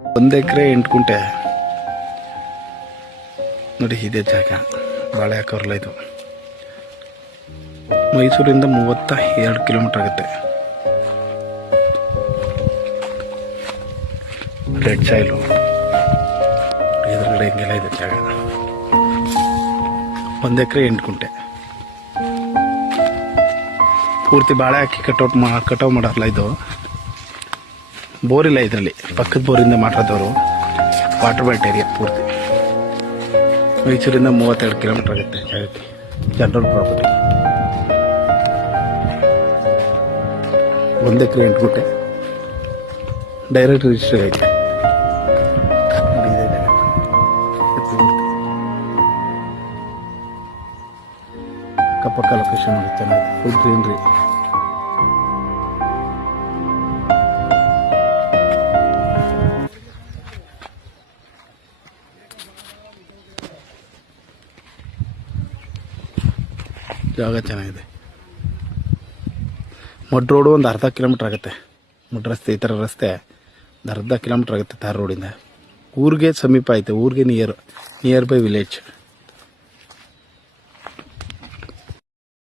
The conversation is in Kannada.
1 ಎಕರೆ 8 ಗುಂಟೆ ನೋಡಿ. ಇದೇ ಜಾಗ ಬಾಳೆ ಹಾಕೋರ್ಲ. ಇದು ಮೈಸೂರಿಂದ 32 ಕಿಲೋಮೀಟರ್ ಆಗುತ್ತೆ. ರೆಡ್ ಸಾಯಿಲು ಎದುರುಗಡೆ ಹಿಂಗೆಲ್ಲ ಇದೆ ಜಾಗ. 1 ಎಕರೆ 8 ಗುಂಟೆ ಪೂರ್ತಿ ಬಾಳೆ ಹಾಕಿ ಕಟಾವು ಮಾಡಲ್ಲ. ಇದು ಬೋರಿಲ್ಲ ಇದರಲ್ಲಿ, ಪಕ್ಕದ ಬೋರಿಂದ ಮಾಡಿರೋದವರು. ವಾಟರ್ ಬೈಟ್ ಏರಿಯಾ ಪೂರ್ತಿ. ಮೈಸೂರಿಂದ 32 ಕಿಲೋಮೀಟರ್ ಆಗುತ್ತೆ ಜಾಗಕ್ಕೆ. General property. 1 ಎಕರೆ 8 ಗುಂಟೆ ಡೈರೆಕ್ಟ್ ರಿಜಿಸ್ಟರ್ ಐತೆ. ಪಕ್ಕ ಲೊಕೇಶನ್ ಆಗುತ್ತೆ. Full greenery. ಜಾಗ ಚೆನ್ನಾಗಿದೆ. ಮಡ್ ರೋಡು ಒಂದು ಅರ್ಧ ಕಿಲೋಮೀಟ್ರ್ ಆಗುತ್ತೆ. ಮಡ್ ರಸ್ತೆ, ಈ ಥರ ರಸ್ತೆ ಒಂದು ಅರ್ಧ ಕಿಲೋಮೀಟ್ರ್ ಆಗುತ್ತೆ ತಾರ್ ರೋಡಿಂದ. ಊರಿಗೆ ಸಮೀಪ ಐತೆ. ಊರಿಗೆ ನಿಯರ್ ಬೈ ವಿಲೇಜ್.